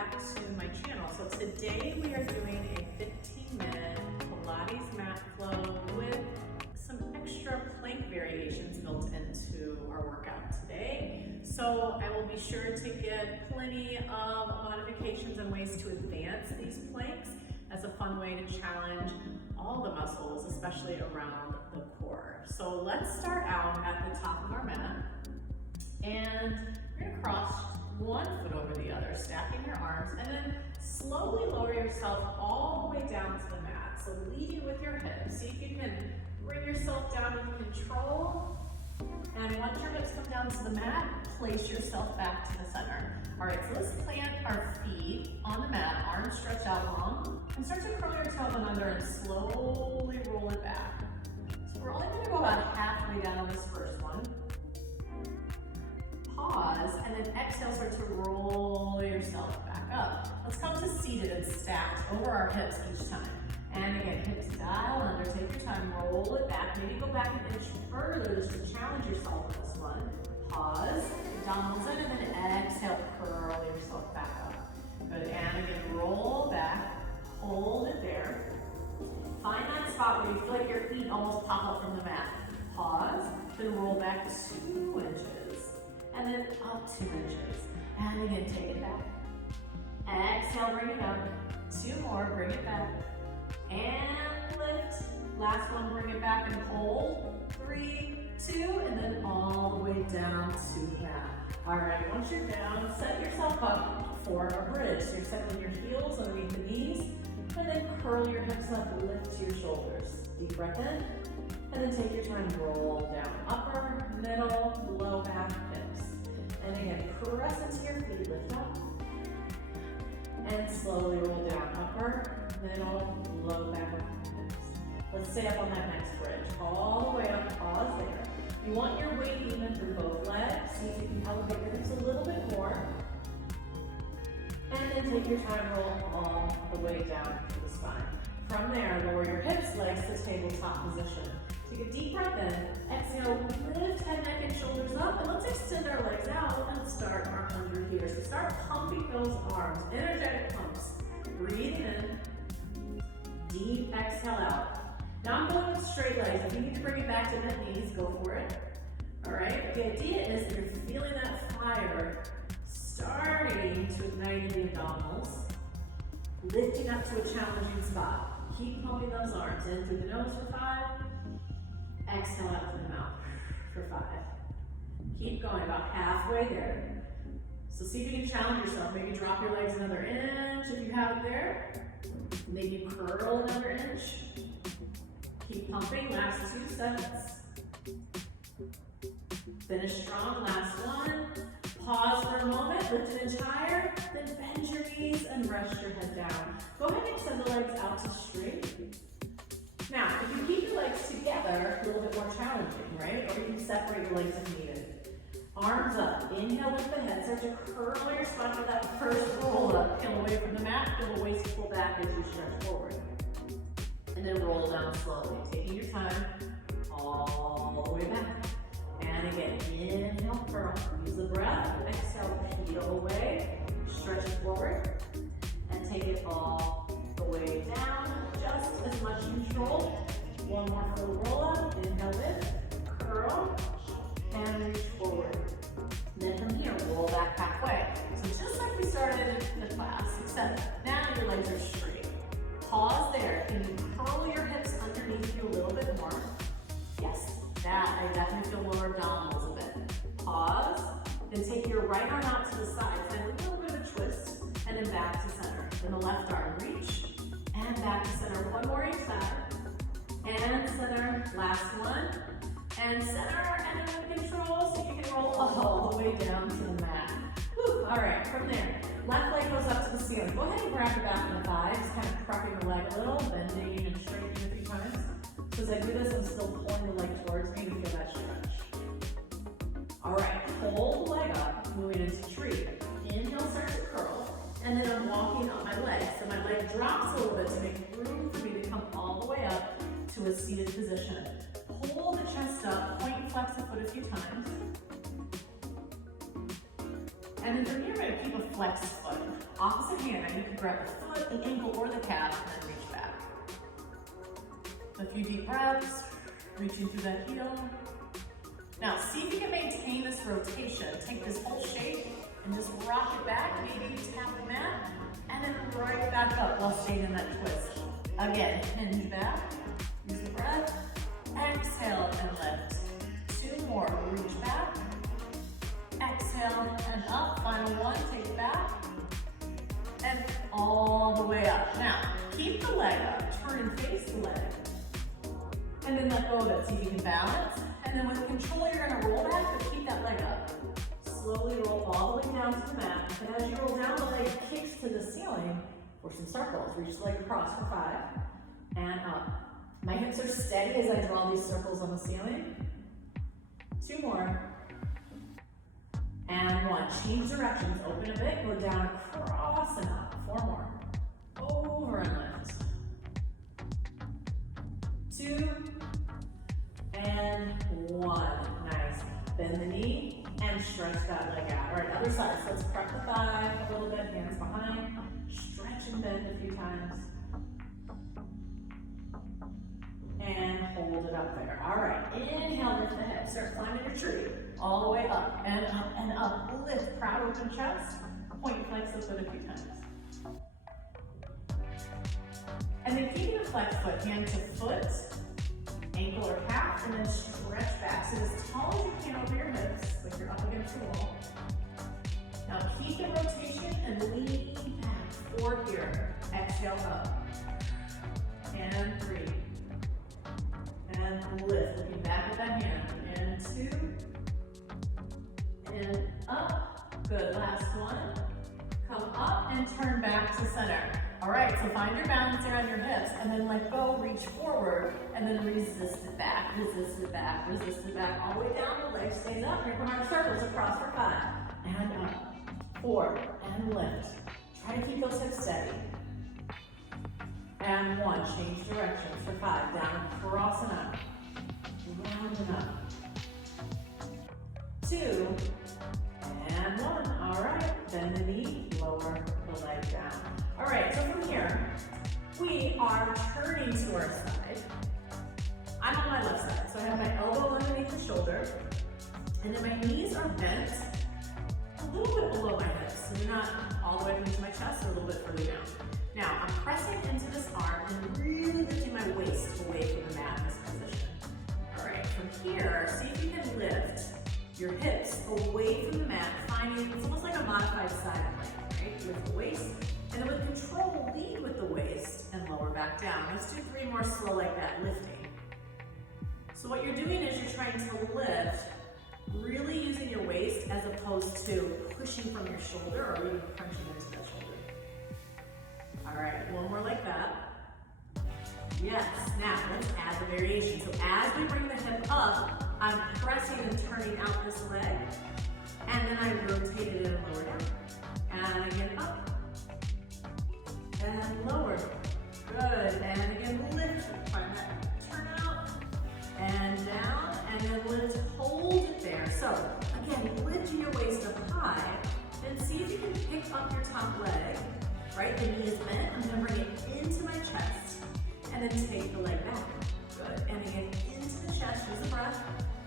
back to my channel. So today we are doing a 15-minute Pilates mat flow with some extra plank variations built into our workout today. So I will be sure to get plenty of modifications and ways to advance these planks as a fun way to challenge all the muscles, especially around the core. So let's start out at the top of our mat, and you're gonna cross one foot over the other, stacking your arms, and then slowly lower yourself all the way down to the mat. So leading with your hips. See if you can bring yourself down with control. And once your hips come down to the mat, place yourself back to the center. All right, so let's plant our feet on the mat, arms stretched out long, and start to curl your tailbone under and slowly roll it back. So we're only gonna go about halfway down on this first one. Pause, and then exhale, start to roll yourself back up. Let's come to seated and stacked over our hips each time. And again, hips dial under, take your time, roll it back. Maybe go back an inch further just to challenge yourself with this one. Pause, abdominals in, and then exhale, curl yourself back up. Good, and again, roll back, hold it there. Find that spot where you feel like your feet almost pop up from the mat. Pause, then roll back 2 inches. And then up 2 inches. And again, take it back. Exhale, bring it up. 2 more, bring it back. And lift. Last one, bring it back and hold. 3, 2, and then all the way down to the mat. All right, once you're down, set yourself up for a bridge. So you're settling your heels underneath the knees, and then curl your hips up, lift your shoulders. Deep breath in, and then take your time, roll down. Upper, middle, low back, hips. And again, press into your feet, lift up, and slowly roll down. Upper, middle, low back, hips. Let's stay up on that next bridge. All the way up, pause there. You want your weight even through both legs. See if you can elevate your hips a little bit more. And then take your time, roll all the way down to the spine. From there, lower your hips, legs to tabletop position. Take a deep breath in, exhale, lift head, neck, and shoulders up, and let's extend our legs out and start our 100 here. So start pumping those arms, energetic pumps. Breathe in, deep exhale out. Now I'm going with straight legs. If you need to bring it back to bent knees, go for it. All right, the idea is that you're feeling that fire starting to ignite in the abdominals, lifting up to a challenging spot. Keep pumping those arms in through the nose for 5. Exhale out through the mouth for 5. Keep going, about halfway there. So see if you can challenge yourself. Maybe drop your legs another inch if you have it there. Maybe curl another inch. Keep pumping, last 2 sets. Finish strong, last one. Pause for a moment, lift an inch higher, then bend your knees and rest your head down. Go ahead and extend the legs out to straight. Now, if you keep your legs together, a little bit more challenging, right? Or you can separate your legs if needed. Arms up, inhale with the head, start to curl your spine for that first roll up. Peel away from the mat, feel the waist pull back as you stretch forward. And then roll down slowly, taking your time all the way back. And again, inhale, curl, use the breath, exhale, peel away, stretch it forward, and take it all the way down, just as much control. One more full roll up, inhale lift, curl, and reach forward. Then from here, roll back halfway. So just like we started the class, except now your legs are straight. Pause there. Can you curl your hips underneath you a little bit more? Yes, that, I definitely feel lower abdominals a bit. Pause, then take your right arm out to the side, find a little bit of a twist, and then back to center. Then the left arm, reach, and back to center. One more each side. And center, last one. And center, and then with control, so you can roll all the way down to the mat. Whew. All right, from there, left leg goes up to the ceiling. Go ahead and grab the back of the thigh, just kind of prepping the leg a little, bending and straightening a few times. So as I do this, I'm still pulling the leg towards me to feel that stretch. All right, hold the leg up, moving into tree. Inhale, start to curl, and then I'm walking up my leg. So my leg drops a little bit to make room for me to come all the way up to a seated position. Pull the chest up, point and flex the foot a few times. And then from here, we're going to keep a flexed foot. opposite hand. Now you can grab the foot, the ankle, or the calf, and then reach back. A few deep breaths, reaching through that heel. Now, see if you can maintain this rotation. Take this whole shape and just rock it back. Maybe tap the mat, and then right back up while staying in that twist. Again, hinge back, use the breath, exhale and lift. 2 more, reach back, exhale and up. Final one, take it back, and all the way up. Now, keep the leg up, turn and face the leg, and then let go of it. See if you can balance, and then with control, you're gonna roll back, but keep that leg up. Slowly roll all the way down to the mat, and as you roll down, the leg kicks to the ceiling for some circles. Reach the leg across for 5, and up. My hips are steady as I draw these circles on the ceiling. 2 more. And 1. Change directions. Open a bit. Go down, across, and up. 4 more. Over and lift. 2. And 1. Nice. Bend the knee and stretch that leg out. All right, other side. So let's prep the thigh a little bit. Hands behind. Stretch and bend a few times. And hold it up there. All right, inhale, lift the hips. Start climbing your tree. All the way up and up and up. Lift, proud open chest. Point, flex the foot a few times. And then keeping the flex foot, hand to foot, ankle or calf, and then stretch back. So as tall as you can over your hips, like you're up against the wall. Now keep the rotation and lean back. 4 here. Exhale up. And 3. And lift, looking back at that hand. And 2. And up. Good, last one. Come up and turn back to center. All right, so find your balance there on your hips, and then let go, reach forward, and then resist it back, resist it back, resist it back, all the way down, the leg stays up. Here come our circles across for 5. And up. 4, and lift. Try to keep those hips steady. And 1, change directions for 5. Down, across and up. Round and up. 2, and 1. All right, bend the knee, lower the leg down. All right, so from here, we are turning to our side. I'm on my left side, so I have my elbow underneath the shoulder, and then my knees are bent a little bit below my hips, so they're not all the way into my chest, or a little bit further down. Now, I'm pressing into this arm and really lifting my waist away from the mat in this position. All right, from here, see if you can lift your hips away from the mat, finding it's almost like a modified side plank, right? Lift the waist, and then with control, lead with the waist and lower back down. Let's do 3 more slow like that, lifting. So what you're doing is you're trying to lift, really using your waist as opposed to pushing from your shoulder or even crunching into that shoulder. All right, 1 more like that. Yes, now let's add the variation. So as we bring the hip up, I'm pressing and turning out this leg, and then I rotate it in and lower down. And again up, and lower. Good, and again lift, find that turn out, and down, and then lift, hold it there. So again, lifting your waist up high, then see if you can pick up your top leg, right? The knee is bent, I'm gonna bring it into my chest, and then take the leg back. Good, and again into the chest, use the breath,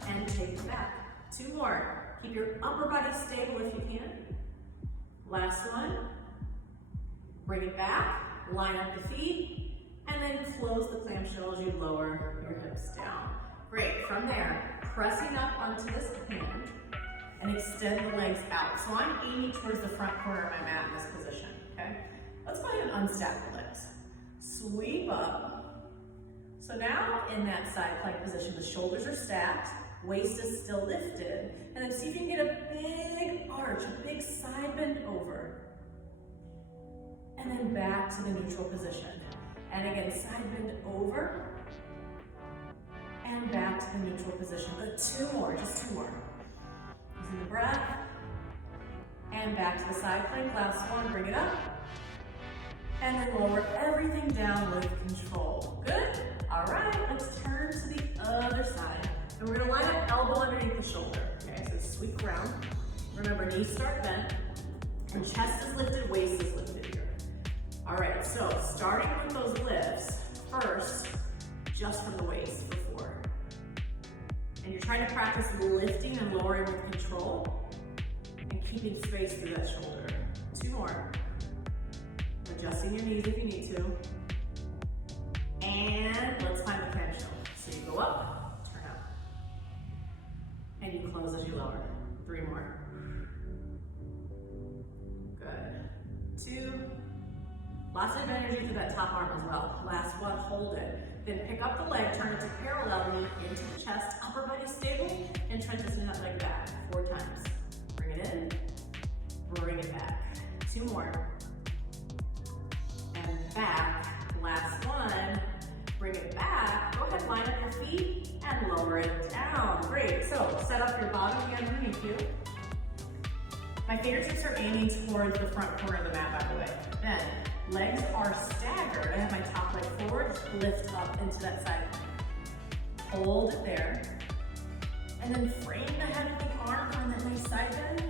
and take it back. 2 more. Keep your upper body stable if you can. Last one. Bring it back, line up the feet, and then close the clamshell as you lower your hips down. Great, from there, pressing up onto this hand and extend the legs out. So I'm aiming towards the front corner of my mat in this position, okay? Let's go ahead and unstack the legs. Sweep up. So now in that side plank position, the shoulders are stacked, waist is still lifted, and then see if you can get a big arch, a big side bend over. And then back to the neutral position. And again, side bend over, and back to the neutral position. Good, 2 more, just 2 more. Using the breath, and back to the side plank. Last one, bring it up, and then lower everything down with control. Good, all right, let's turn to the other side. And we're gonna line up elbow underneath the shoulder. Okay, so sweep around. Remember, knees start bent, and chest is lifted, waist is lifted. just from the waist for 4. And you're trying to practice lifting and lowering with control and keeping space through that shoulder. 2 more. Adjusting your knees if you need to. And let's find the clamshell. So you go up, turn up. And you close as you lower. 3 more. Good. 2. Lots of energy through that top arm as well. Last one, hold it. Then pick up the leg, turn it to parallel knee into the chest, upper body stable, and transition that leg back 4 times. Bring it in, bring it back. 2 more. And back. Last one. Bring it back. Go ahead, line up your feet and lower it down. Great. So set up your bottom hand underneath you. My fingertips are aiming towards the front corner of the mat, by the way. Then legs are staggered. I have my top leg forward, lift up into that side. Hold it there. And then frame the head of the arm on that nice side bend.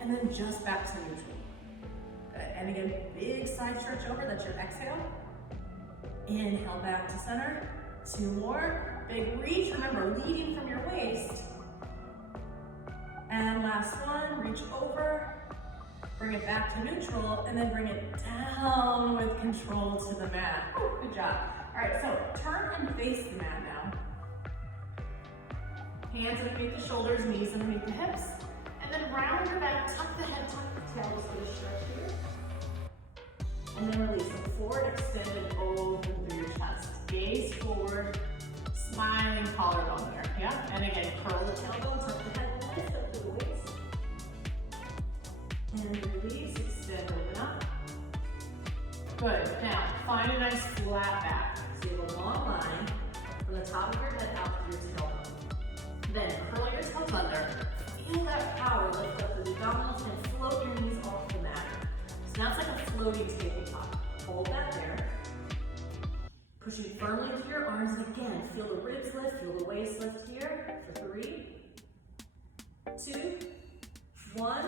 And then just back to neutral. Good. And again, big side stretch over. That's your exhale. Inhale back to center. 2 more. Big reach. Remember, leading from your waist. And last one, reach over. Bring it back to neutral, and then bring it down with control to the mat. Ooh, good job. All right, so turn and face the mat now. Hands underneath the shoulders, knees underneath the hips. And then round your back, tuck the head, tuck the tail, just get a stretch here. And then release it forward, extended open through your chest. Gaze forward, smiling collarbone there. Yeah, and again, curl the tailbone, tuck the head, lift up to the waist. And release, extend, open up. Good, now find a nice flat back. So you have a long line from the top of your head out to your tailbone. Then curl your toes under. Feel that power lift up the abdominals and float your knees off the mat. So now it's like a floating tabletop. Hold that there. Pushing firmly into your arms, and again, feel the ribs lift, feel the waist lift here for 3, 2, 1,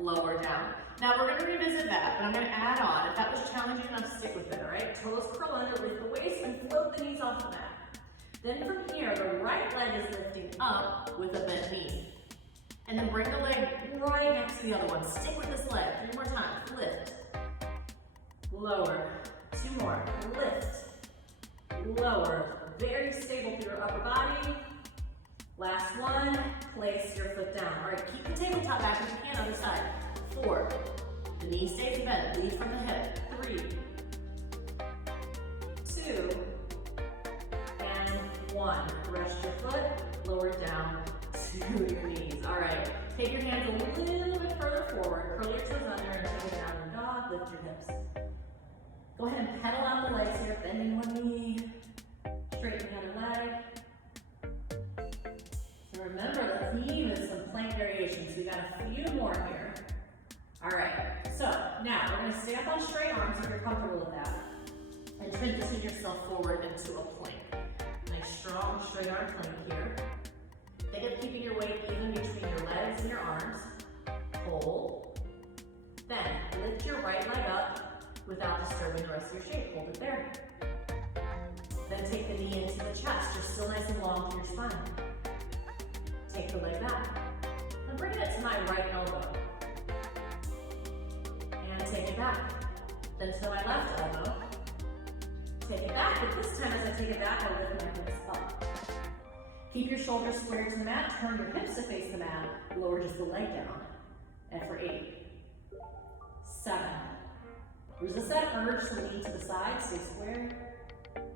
lower down. Now we're gonna revisit that, but I'm gonna add on. If that was challenging enough, stick with it, all right? Toes curl under, lift the waist, and float the knees off the mat. Then from here, the right leg is lifting up with a bent knee. And then bring the leg right next to the other one. Stick with this leg, 3 more times, lift. Lower, 2 more, lift. Lower, very stable through your upper body. Last one, place your foot down. All right, keep the tabletop back if you can, other side. 4, the knee stays bent, lead from the hip. 3, 2, and 1. Rest your foot, lower down to your knees. All right, take your hands a little bit further forward, curl your toes under, and take it down in dog, lift your hips. Go ahead and pedal out the legs here, bending one knee, straighten the other leg. So remember, the theme is some plank variations. So we got a few more here. All right, so now we're gonna stay up on straight arms if you're comfortable with that. And transition yourself forward into a plank. Nice strong straight arm plank here. Think of keeping your weight even between your legs and your arms. Hold. Then lift your right leg up without disturbing the rest of your shape. Hold it there. Then take the knee into the chest. You're still nice and long through your spine. Take the leg back. And bring it to my right elbow. And take it back. Then to my left elbow. Take it back, but this time as I take it back, I lift my hips up. Keep your shoulders square to the mat. Turn your hips to face the mat. Lower just the leg down. And for 8, 7. Resist that urge to lean to the side, stay square.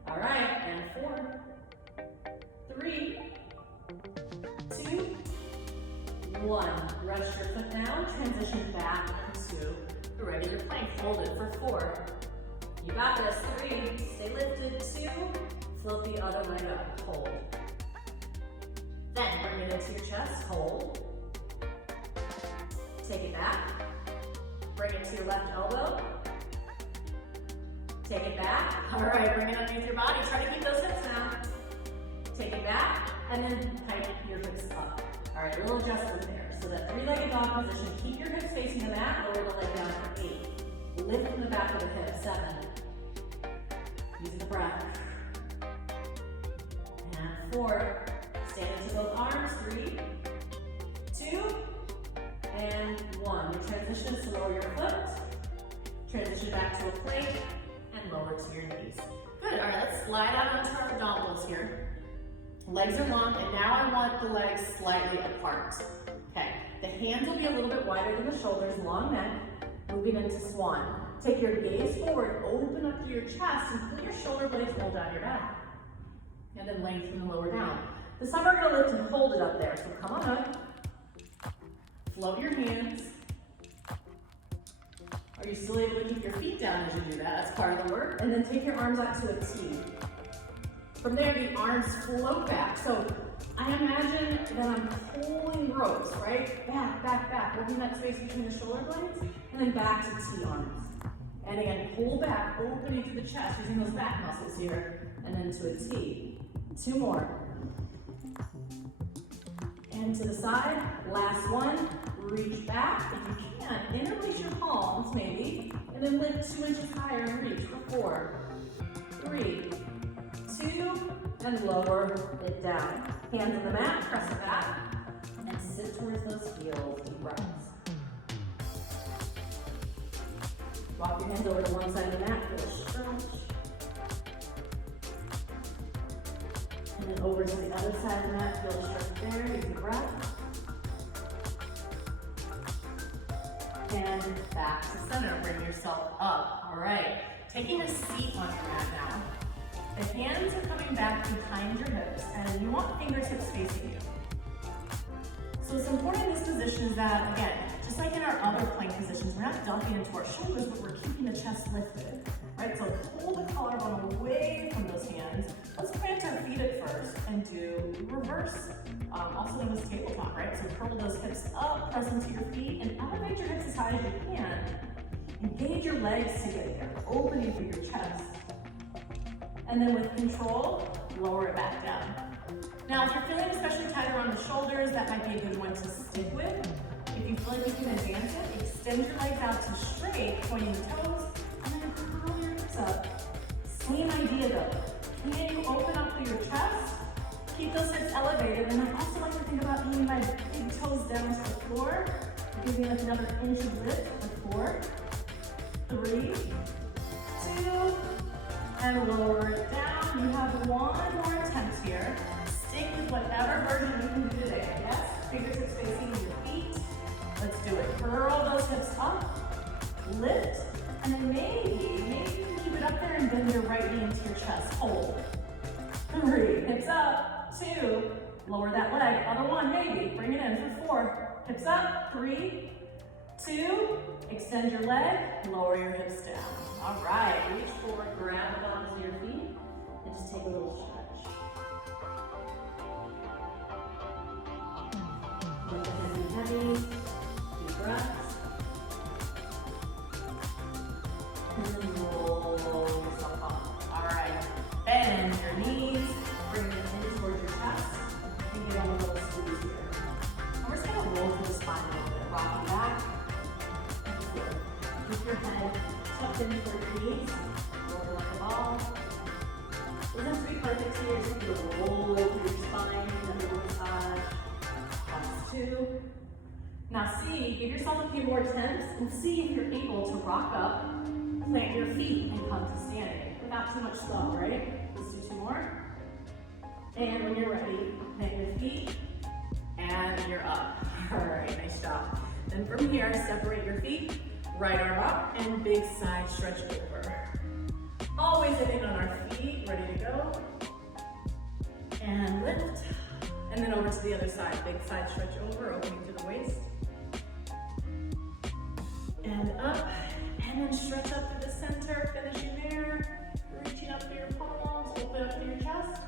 All right, and 4, 3, 2, 1. Rest your foot down, transition back into the regular plank. Hold it for 4. You got this. 3, stay lifted. 2, float the other leg up, hold. Then bring it into your chest, hold. Take it back. Bring it to your left elbow. Take it back. All right, bring it underneath your body. Try to keep those hips down. Take it back, and then tighten your hips up. All right, a little adjustment there. So that 3-legged dog position. Keep your hips facing the mat. Lower the leg down for 8. Lift from the back of the hip. 7. Use the breath. 4. Stand into both arms. 3, 2, and 1. Your transition is to lower your foot. Transition back to a plank and lower to your knees. Good, all right, let's slide out onto our abdominals here. Legs are long, and now I want the legs slightly apart. Okay, the hands will be a little bit wider than the shoulders, long neck, moving into swan. Take your gaze forward, open up through your chest, and pull your shoulder blades roll down your back. And then lengthen the lower down. This time we're gonna lift and hold it up there. So come on up, float your hands. Are you still able to keep your feet down as you do that? That's part of the work. And then take your arms out to a T. From there, the arms float back. So I imagine that I'm pulling ropes, right? Back, back, back. Opening that space between the shoulder blades, and then back to T arms. And again, pull back, opening through the chest, using those back muscles here, and then to a T. 2 more. And to the side, last one. Reach back, if you can, interlace your palms maybe, and then lift 2 inches higher and reach for 4, 3, 2, and lower it down. Hands on the mat, press it back, and sit towards those heels, deep breaths. Walk your hands over to one side of the mat, feel a stretch. And then over to the other side of the mat, feel a stretch there, deep breath. And back to center, bring yourself up. All right, taking a seat on your mat now. The hands are coming back behind your hips, and you want fingertips facing you. So what's important in this position is that, again, just like in our other plank positions, we're not dumping into our shoulders, but we're keeping the chest lifted, right? So pull the collarbone away from those hands. Let's plant our feet at first and do reverse, also known as tabletop, right? So curl those hips up, press into your feet, and elevate your hips as high as you can. Engage your legs to get there, opening through your chest. And then with control, lower it back down. Now, if you're feeling especially tight around the shoulders, that might be a good one to stick with. If you feel like you can advance it, extend your legs out to straight, pointing the toes, and then curl your hips up. Same idea though. Can you open up through your chest? Keep those hips elevated, and I also like to think about leaning my big toes down to the floor, giving us another inch of lift for 4, 3, 2, and lower it down. You have one more attempt here. Stick with whatever version you can do today. Yes, fingertips facing your feet. Let's do it. Curl those hips up, lift, and then maybe you can keep it up there and bend your right knee into your chest. Hold. 3, hips up. 2, lower that leg. Other one, maybe. Bring it in for 4. Hips up. 3, 2, extend your leg, lower your hips down. All right, reach forward, grab the bottoms of your feet, and just take a little stretch. Let the head be heavy, deep breaths. And then roll yourself up. All right, bend your knees, bring them in towards your chest, and give them a little squeeze here. And we're just gonna roll through the spine a little bit, rocking back. Keep your head tucked into your knees, roll like a ball. It doesn't have to be perfect here, just need to roll through your spine, and then massage. That's 2. Now see, give yourself a few more attempts and see if you're able to rock up, plant your feet, and come to standing without too much slow, right? Let's do 2 more. And when you're ready, plant your feet, and you're up. All right, nice job. Then from here, separate your feet, right arm up, and big side stretch over. Always sitting on our feet, ready to go. And lift. And then over to the other side, big side stretch over, opening to the waist. And up, and then stretch up to the center, finishing there. Reaching up to your palms, open up to your chest.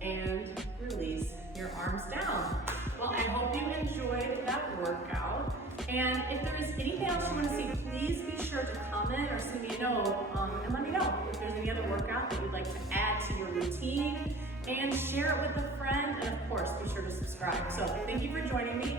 And release your arms down. Well, I hope you enjoyed that workout. And if there is anything else you want to see, please be sure to comment or send me a note and let me know if there's any other workout that you'd like to add to your routine, and share it with a friend, and of course, be sure to subscribe. So thank you for joining me,